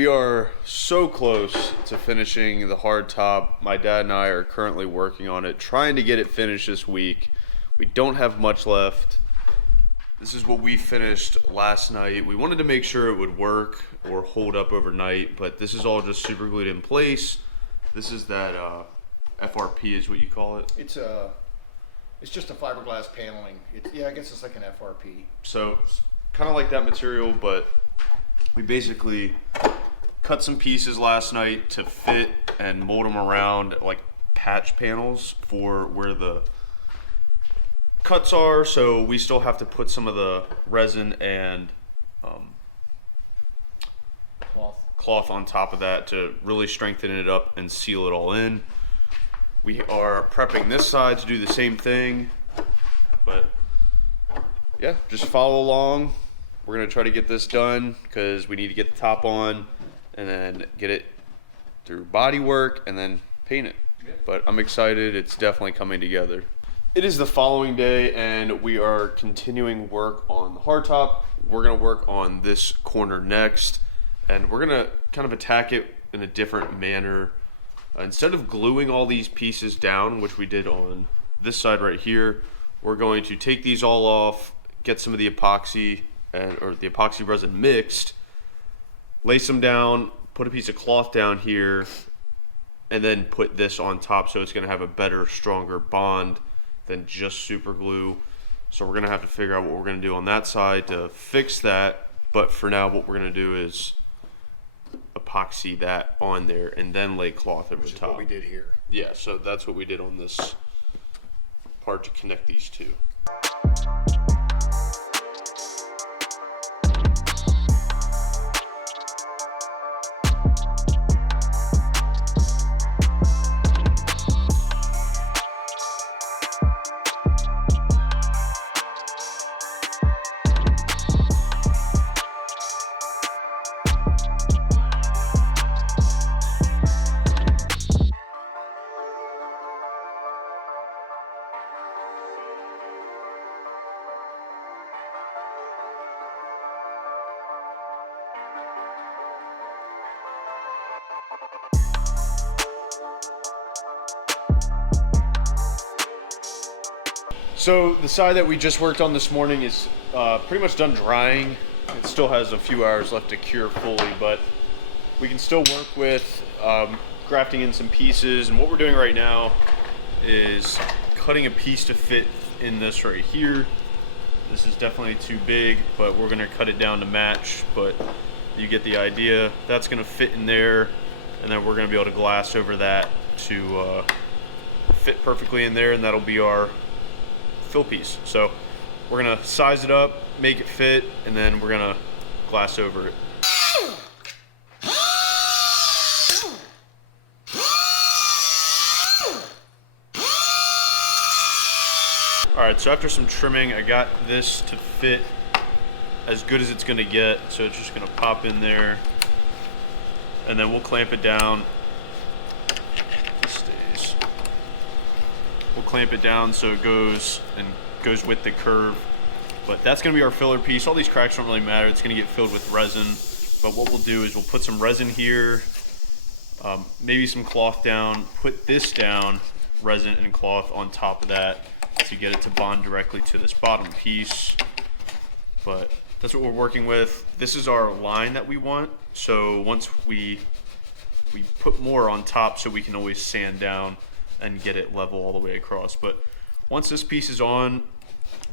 we are so close to finishing the hard top. My dad and I are currently working on it, trying to get it finished this week. We don't have much left. This is what we finished last night. We wanted to make sure it would work or hold up overnight, but this is all just super glued in place. This is that FRP is what you call it? It's just a fiberglass paneling. Yeah, I guess it's like an FRP. So kind of like that material, but we basically cut some pieces last night to fit and mold them around like patch panels for where the cuts are. So we still have to put some of the resin and cloth on top of that to really strengthen it up and seal it all in. We are prepping this side to do the same thing, but yeah, just follow along. We're gonna try to get this done because we need to get the top on and then get it through body work and then paint it. Yeah. But I'm excited, it's definitely coming together. It is the following day and we are continuing work on the hardtop. We're gonna work on this corner next and we're gonna kind of attack it in a different manner. Instead of gluing all these pieces down, which we did on this side right here, we're going to take these all off, get some of the epoxy or the epoxy resin mixed, lace them down, put a piece of cloth down here, and then put this on top so it's gonna have a better, stronger bond than just super glue. So we're gonna have to figure out what we're gonna do on that side to fix that. But for now, what we're gonna do is epoxy that on there and then lay cloth over the top. Which is what we did here. Yeah, so that's what we did on this part to connect these two. So the side that we just worked on this morning is pretty much done drying. It still has a few hours left to cure fully, but we can still work with grafting in some pieces. And what we're doing right now is cutting a piece to fit in this right here. This is definitely too big, but we're gonna cut it down to match, but you get the idea. That's gonna fit in there, and then we're gonna be able to glass over that to fit perfectly in there, and that'll be our fill piece. So we're gonna size it up, make it fit, and then we're gonna glass over it. All right, so after some trimming, I got this to fit as good as it's gonna get. So it's just gonna pop in there, and then we'll clamp it down. We'll clamp it down so it goes with the curve. But that's gonna be our filler piece. All these cracks don't really matter. It's gonna get filled with resin. But what we'll do is we'll put some resin here, maybe some cloth down, put this down, resin and cloth on top of that to get it to bond directly to this bottom piece. But that's what we're working with. This is our line that we want. So once we put more on top so we can always sand down and get it level all the way across. But once this piece is on,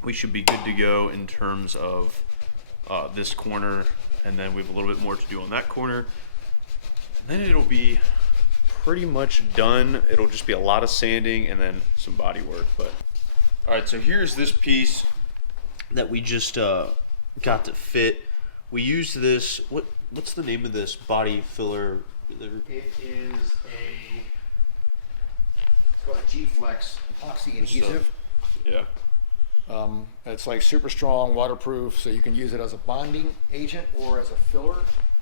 we should be good to go in terms of this corner, and then we have a little bit more to do on that corner. And then it'll be pretty much done. It'll just be a lot of sanding and then some body work. But all right, so here's this piece that we just got to fit. We used this, what's the name of this body filler? It is it's called a G-Flex epoxy adhesive. Yeah. It's like super strong, waterproof, so you can use it as a bonding agent or as a filler.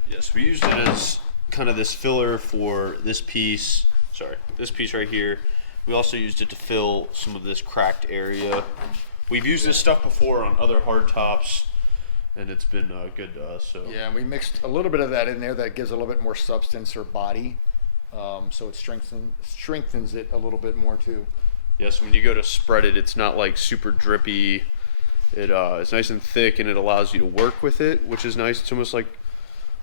Yes, we used it as kind of this filler for this piece. Sorry, this piece right here. We also used it to fill some of this cracked area. We've used this stuff before on other hard tops, and it's been good to us. So Yeah, and we mixed a little bit of that in there that gives a little bit more substance or body, so it strengthens it a little bit more too. yes, when you go to spread it, it's not like super drippy. It's nice and thick, and it allows you to work with it, which is nice. It's almost like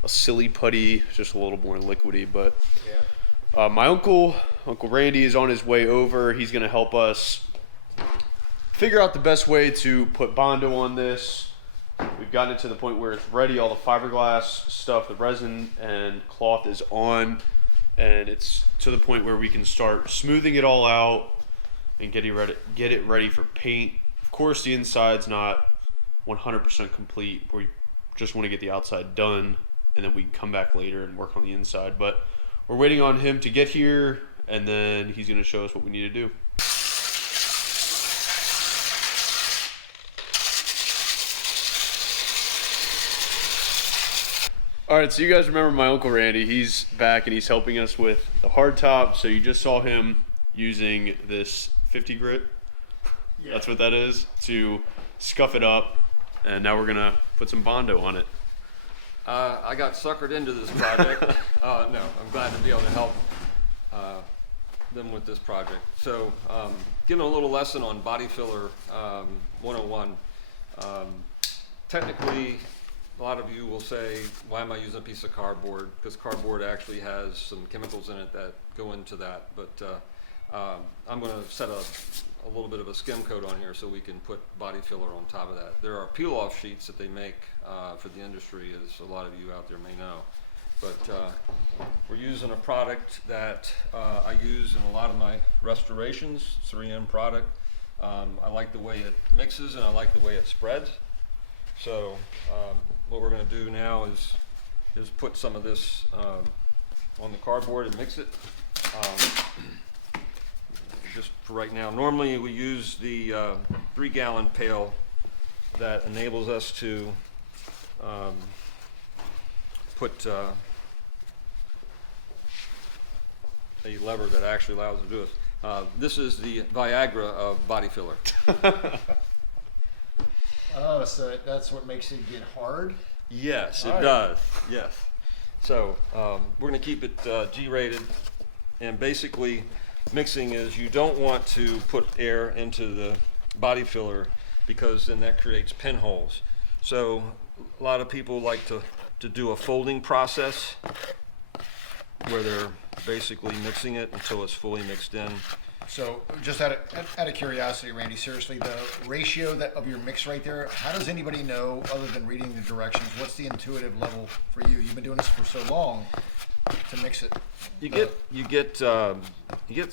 a silly putty, just a little more liquidy. But Yeah. my Uncle Randy is on his way over. He's going to help us figure out the best way to put Bondo on this. We've gotten it to the point where it's ready. All the fiberglass stuff, the resin and cloth is on, and it's to the point where we can start smoothing it all out and get it ready for paint. Of course, the inside's not 100% complete. We just want to get the outside done, and then we can come back later and work on the inside. But we're waiting on him to get here, and then he's going to show us what we need to do. All right, so you guys remember my Uncle Randy. He's back, and he's helping us with the hard top. So you just saw him using this 50 grit. Yeah. That's what that is, to scuff it up, and now we're going to put some Bondo on it. I got suckered into this project. No, I'm glad to be able to help them with this project. So, giving a little lesson on body filler 101. Technically, a lot of you will say, why am I using a piece of cardboard? Because cardboard actually has some chemicals in it that go into that. But I'm going to set a little bit of a skim coat on here so we can put body filler on top of that. There are peel-off sheets that they make for the industry, as a lot of you out there may know. But we're using a product that I use in a lot of my restorations, 3M product. I like the way it mixes, and I like the way it spreads. So what we're going to do now is put some of this on the cardboard and mix it. Just for right now. Normally we use the 3-gallon pail that enables us to put a lever that actually allows us to do it. This is the Viagra of body filler. Oh, so that's what makes it get hard? Yes, it does. Yes. So we're going to keep it G-rated, and basically mixing is you don't want to put air into the body filler because then that creates pinholes. So a lot of people like to do a folding process where they're basically mixing it until it's fully mixed in. So just out of curiosity, Randy, seriously, the ratio of your mix right there, how does anybody know, other than reading the directions, what's the intuitive level for you? You've been doing this for so long to mix it. You get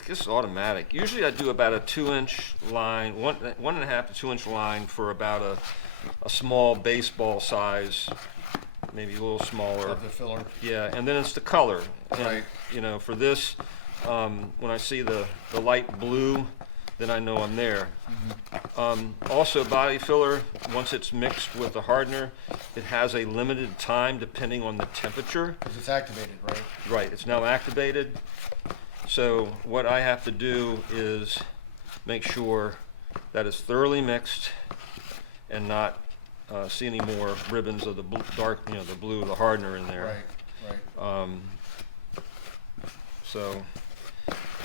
this automatic. Usually I do about a 2-inch line, 1.5 to 2 inch line for about a small baseball size, maybe a little smaller. Of the filler. Yeah, and then it's the color. And, Right. you know, for this, when I see the light blue, then I know I'm there. Also, body filler, once it's mixed with the hardener, it has a limited time depending on the temperature. Because it's activated, right? Right, it's now activated. So what I have to do is make sure that it's thoroughly mixed and not see any more ribbons of the dark, the blue, the hardener in there. Right. So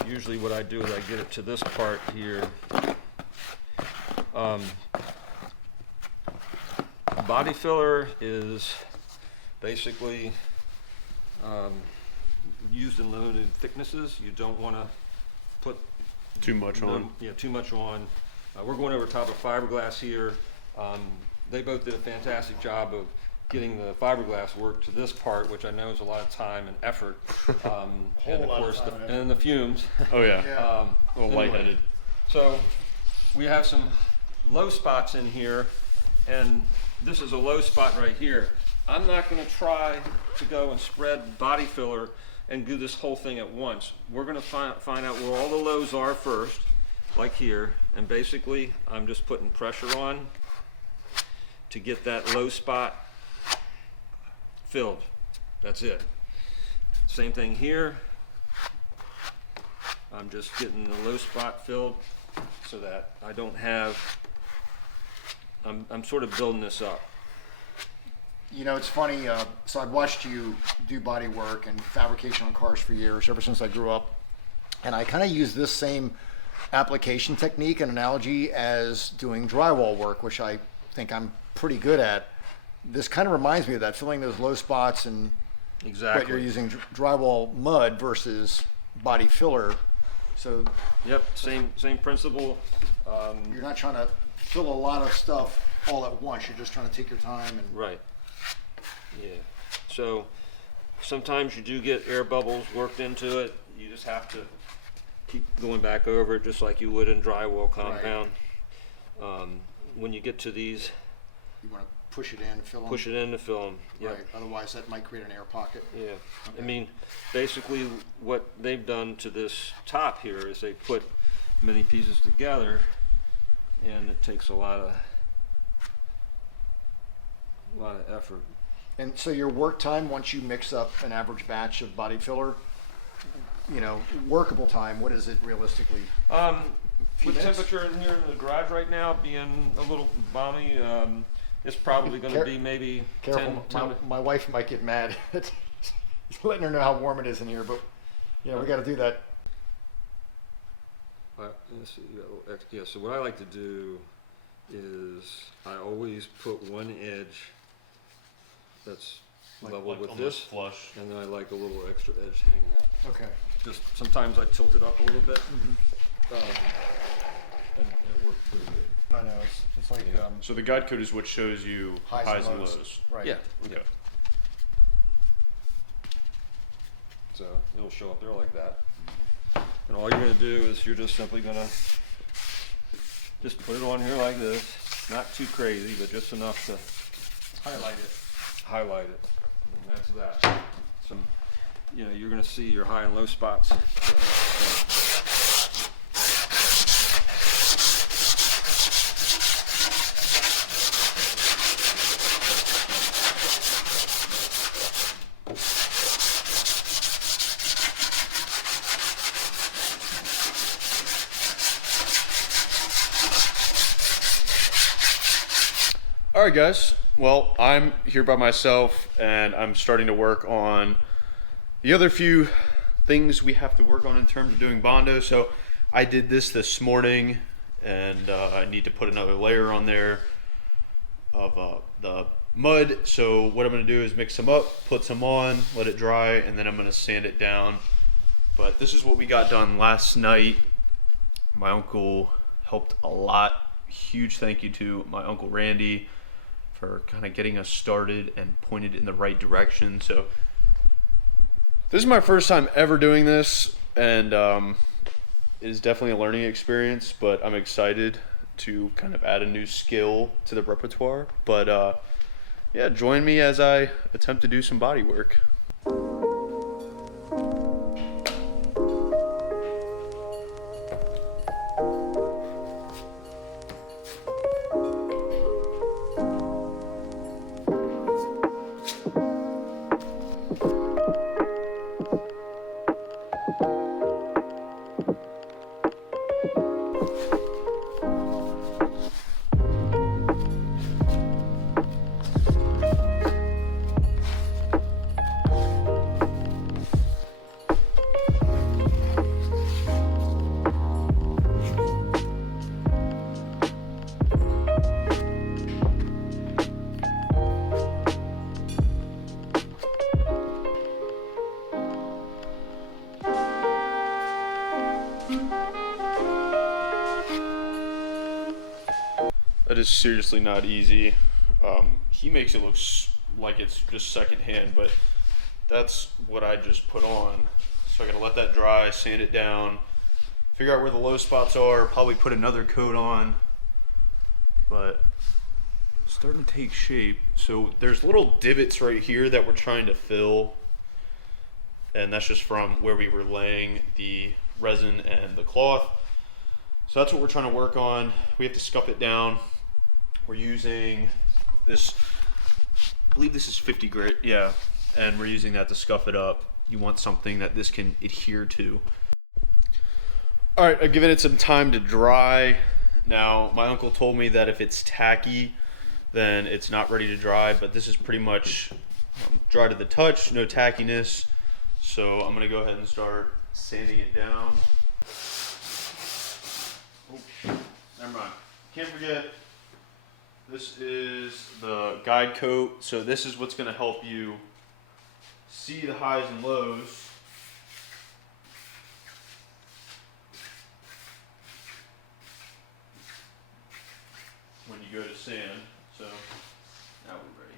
usually what I do is I get it to this part here. Body filler is basically used in limited thicknesses. You don't want to put Too much on. Yeah, too much on. We're going over top of Fiberglass here. They both did a fantastic job of getting the fiberglass work to this part, which I know is a lot of time and effort. And of course, and the fumes. Oh yeah. Yeah. A little lightheaded. So we have some low spots in here, and this is a low spot right here. I'm not going to try to go and spread body filler and do this whole thing at once. We're going to find out where all the lows are first, like here, and basically I'm just putting pressure on to get that low spot filled. That's it. Same thing here. I'm just getting the low spot filled so that I don't have, I'm sort of building this up. You know, it's funny. So I've watched you do body work and fabrication on cars for years, ever since I grew up. And I kind of use this same application technique and analogy as doing drywall work, which I think I'm pretty good at. This kind of reminds me of that, filling those low spots, and but you're using drywall mud versus body filler. So Yep, same principle. you're not trying to fill a lot of stuff all at once. You're just trying to take your time and Right. Yeah. So sometimes you do get air bubbles worked into it. You just have to keep going back over it just like you would in drywall compound. When you get to these, you want to push it in, fill them. push it in to fill them. Yep. Right. Otherwise, that might create an air pocket. Yeah. Okay. I mean, basically what they've done to this top here is they put many pieces together, and it takes a lot of effort. And so your work time, once you mix up an average batch of body filler, you know, workable time, what is it realistically? With minutes? temperature in here in the garage right now being a little balmy, it's probably going to be maybe Careful, 10 my wife might get mad. Letting her know how warm it is in here, but you know, we got to do that. let's see, yeah, so what I like to do is I always put one edge that's level with this, flush. and then I like a little extra edge hanging out. Okay. Just sometimes I tilt it up a little bit, and it works pretty good. I know, it's like, So the guide code is what shows you highs and lows. lows. Right. Yeah. Okay. So it'll show up there like that. And all you're going to do is you're just simply going to just put it on here like this. Not too crazy, but just enough to Highlight it. highlight it. And that's that. So, you know, you're going to see your high and low spots. All right, guys. Well, I'm here by myself, and I'm starting to work on the other few things we have to work on in terms of doing Bondo. So I did this morning, and I need to put another layer on there of the mud. So what I'm going to do is mix them up, put some on, let it dry, and then I'm going to sand it down. But this is what we got done last night. My uncle helped a lot. Huge thank you to my Uncle Randy for kind of getting us started and pointed in the right direction. So this is my first time ever doing this, and it is definitely a learning experience, but I'm excited to kind of add a new skill to the repertoire. But yeah, join me as I attempt to do some body work. That is seriously not easy. He makes it look like it's just secondhand, but that's what I just put on. So I gotta let that dry, sand it down, figure out where the low spots are, probably put another coat on, but it's starting to take shape. So there's little divots right here that we're trying to fill, and that's just from where we were laying the resin and the cloth. So that's what we're trying to work on. We have to scuff it down. We're using this, I believe this is 50 grit, yeah, and we're using that to scuff it up. You want something that this can adhere to. All right, I've given it some time to dry. Now, my uncle told me that if it's tacky, then it's not ready to dry. But this is pretty much dry to the touch, no tackiness. So I'm gonna go ahead and start sanding it down. Oh, never mind. Can't forget, this is the guide coat. So this is what's gonna help you see the highs and lows. When you go to sand. So now we're ready.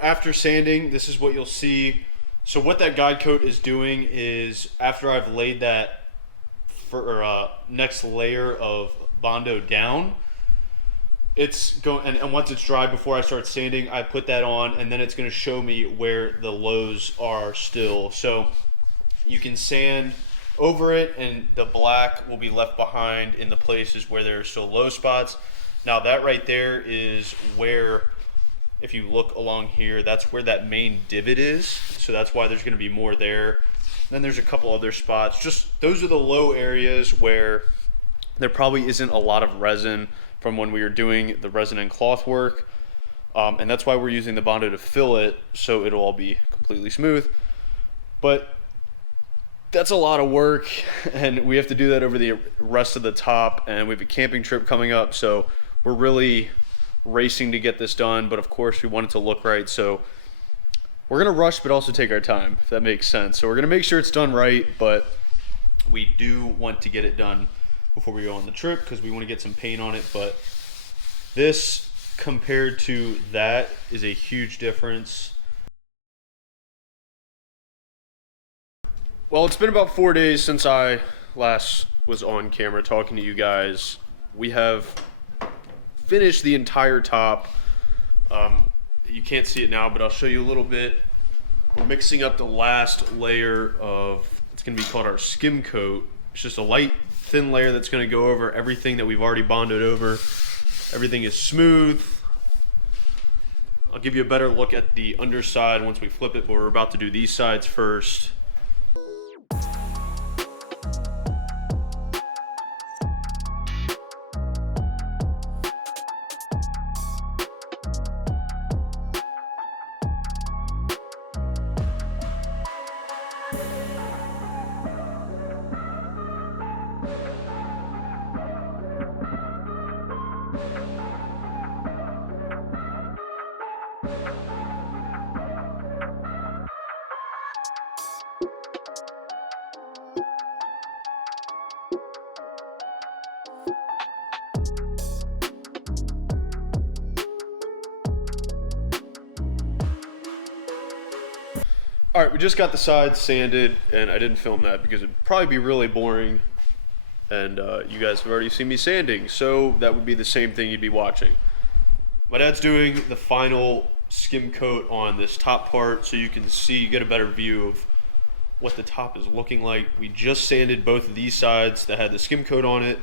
After sanding, this is what you'll see. So what that guide coat is doing is, after I've laid that next layer of Bondo down, it's going, and once it's dry, before I start sanding, I put that on, and then it's going to show me where the lows are still. So you can sand over it, and the black will be left behind in the places where there are still low spots. Now that right there is where, if you look along here, that's where that main divot is. So that's why there's gonna be more there. Then there's a couple other spots. Just those are the low areas where there probably isn't a lot of resin from when we were doing the resin and cloth work. And that's why we're using the Bondo to fill it, so it'll all be completely smooth. But that's a lot of work, and we have to do that over the rest of the top, and we have a camping trip coming up, so we're really racing to get this done. But of course we want it to look right, so we're gonna rush but also take our time, if that makes sense. So we're gonna make sure it's done right, but we do want to get it done before we go on the trip because we want to get some paint on it. But this compared to that is a huge difference. Well, it's been about 4 days since I last was on camera talking to you guys. We have finished the entire top. You can't see it now, but I'll show you a little bit. We're mixing up the last layer of, it's gonna be called our skim coat. It's just a light, thin layer that's gonna go over everything that we've already bonded over. Everything is smooth. I'll give you a better look at the underside once we flip it, but we're about to do these sides first. All right, we just got the sides sanded, and I didn't film that because it'd probably be really boring, and you guys have already seen me sanding, so that would be the same thing you'd be watching. My dad's doing the final skim coat on this top part, so you can see, you get a better view of what the top is looking like. We just sanded both of these sides that had the skim coat on it,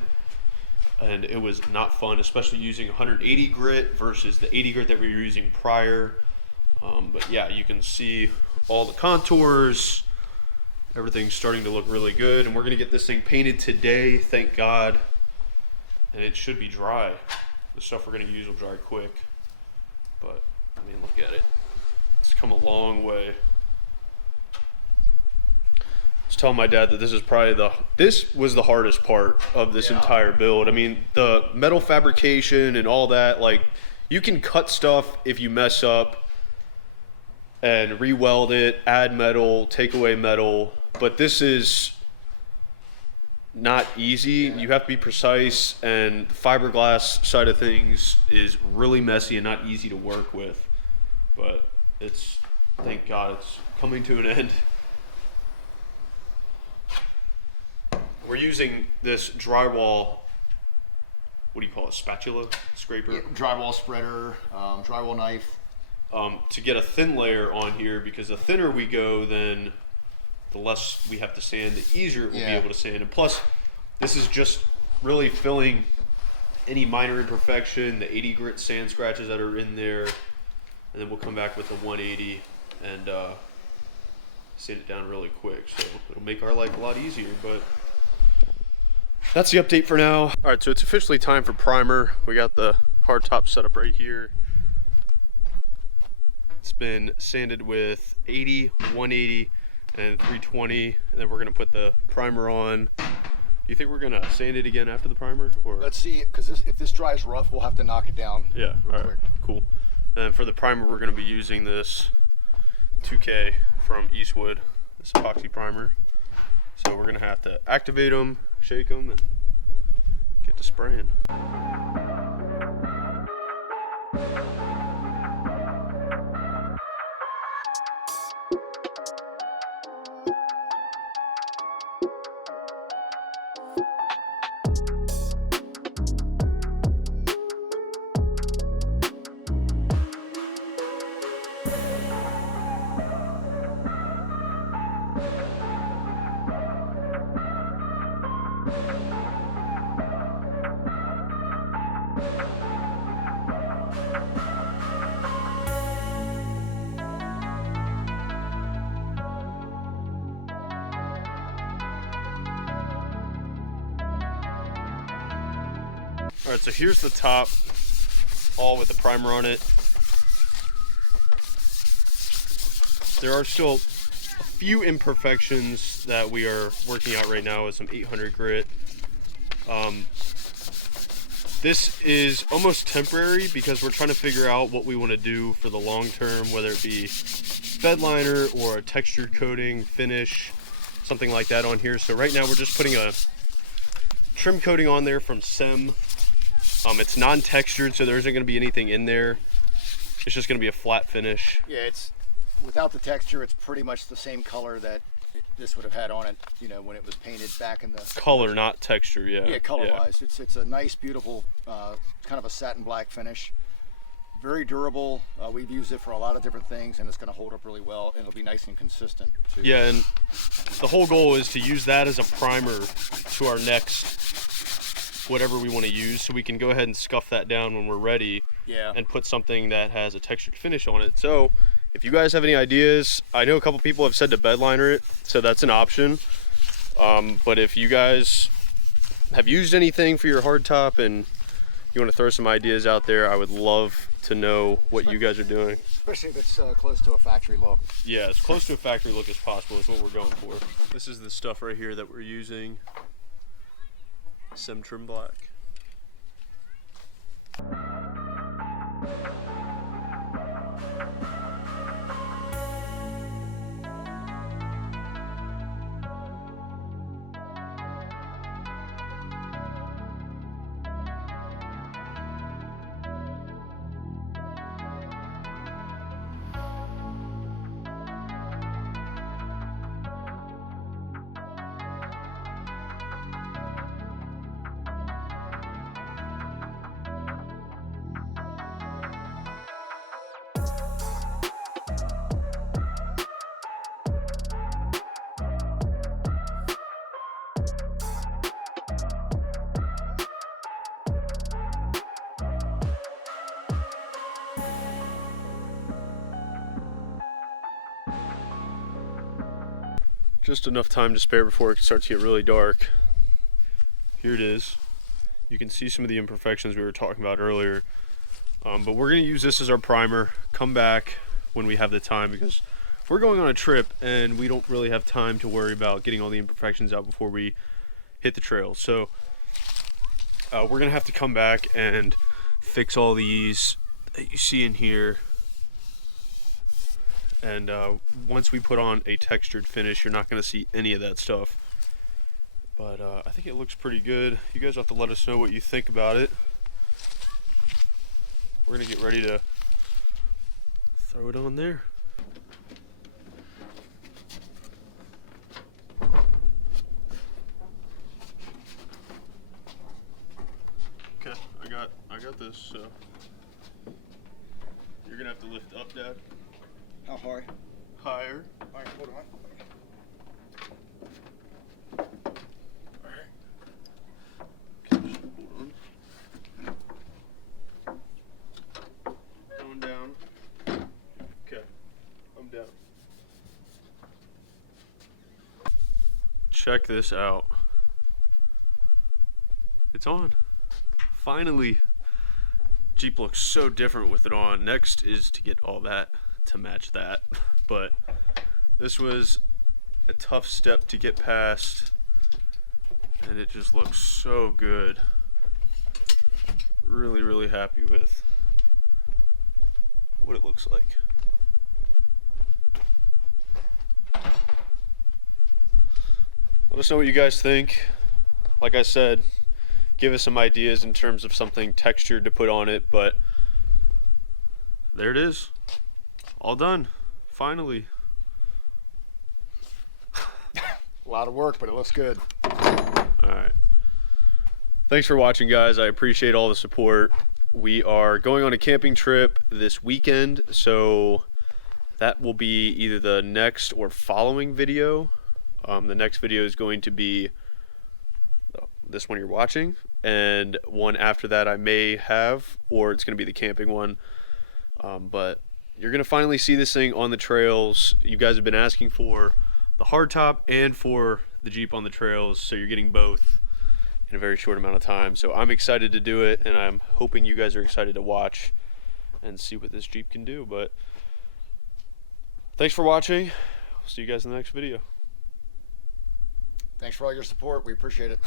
and it was not fun, especially using 180 grit versus the 80 grit that we were using prior. But yeah, you can see all the contours, everything's starting to look really good, and we're gonna get this thing painted today, thank God, and it should be dry. The stuff we're gonna use will dry quick, but I mean, look at it. It's come a long way. I was telling my dad that this is probably this was the hardest part of this entire build. I mean, the metal fabrication and all that, like, you can cut stuff if you mess up and re-weld it, add metal, take away metal, but this is not easy. You have to be precise, and the fiberglass side of things is really messy and not easy to work with. But it's, thank God, it's coming to an end. We're using this drywall, what do you call it, spatula scraper? Yeah, drywall spreader, drywall knife. To get a thin layer on here, because the thinner we go, then the less we have to sand, the easier it will be able to sand. And plus, this is just really filling any minor imperfection, the 80 grit sand scratches that are in there, and then we'll come back with the 180 and sand it down really quick. So it'll make our life a lot easier, but that's the update for now. All right, so it's officially time for primer. We got the hard top set up right here. It's been sanded with 80, 180, and 320, and then we're gonna put the primer on. Do you think we're gonna sand it again after the primer, or? Let's see, because if this dries rough, we'll have to knock it down. Yeah, all right, quick. cool. And then for the primer, we're gonna be using this 2K from Eastwood, this epoxy primer. So we're gonna have to activate them, shake them, and get to spraying. All right, so here's the top, all with the primer on it. There are still a few imperfections that we are working out right now with some 800 grit. This is almost temporary because we're trying to figure out what we want to do for the long term, whether it be bed liner or a textured coating, finish, something like that on here. So right now we're just putting a trim coating on there from Skim. It's non-textured, so there isn't going to be anything in there. It's just going to be a flat finish. Yeah, it's without the texture, it's pretty much the same color that this would have had on it, you know, when it was painted back in the Color, not texture, yeah. Yeah, color-wise. It's a nice, beautiful, kind of a satin black finish. Very durable. We've used it for a lot of different things, and it's going to hold up really well, and it'll be nice and consistent too. Yeah, and the whole goal is to use that as a primer to our next whatever we want to use, so we can go ahead and scuff that down when we're ready. Yeah. And put something that has a textured finish on it. So if you guys have any ideas, I know a couple people have said to bed liner it, so that's an option. But if you guys have used anything for your hardtop and you want to throw some ideas out there, I would love to know what you guys are doing. Especially if it's close to a factory look. Yeah, as close to a factory look as possible is what we're going for. This is the stuff right here that we're using. Skim trim black. Just enough time to spare before it starts to get really dark. Here it is. You can see some of the imperfections we were talking about earlier. But we're going to use this as our primer. Come back when we have the time, because if we're going on a trip and we don't really have time to worry about getting all the imperfections out before we hit the trail. So we're going to have to come back and fix all these that you see in here. And once we put on a textured finish, you're not going to see any of that stuff. But I think it looks pretty good. You guys have to let us know what you think about it. We're gonna get ready to throw it on there. Okay, I got this. So you're gonna have to lift up, Dad. How high? Higher. All right, hold on. Going down. Okay, I'm down. Check this out. It's on. Finally. Jeep looks so different with it on. Next is to get all that to match that. But this was a tough step to get past, and it just looks so good. Really, really happy with what it looks like. Let us know what you guys think. Like I said, give us some ideas in terms of something textured to put on it, but there it is. All done. Finally. A lot of work, but it looks good. Alright. Thanks for watching, guys. I appreciate all the support. We are going on a camping trip this weekend, so that will be either the next or following video. The next video is going to be this one you're watching, and one after that I may have, or it's going to be the camping one. But you're going to finally see this thing on the trails. You guys have been asking for the hardtop and for the Jeep on the trails, so you're getting both in a very short amount of time. So I'm excited to do it, and I'm hoping you guys are excited to watch and see what this Jeep can do. But thanks for watching. See you guys in the next video. Thanks for all your support. We appreciate it.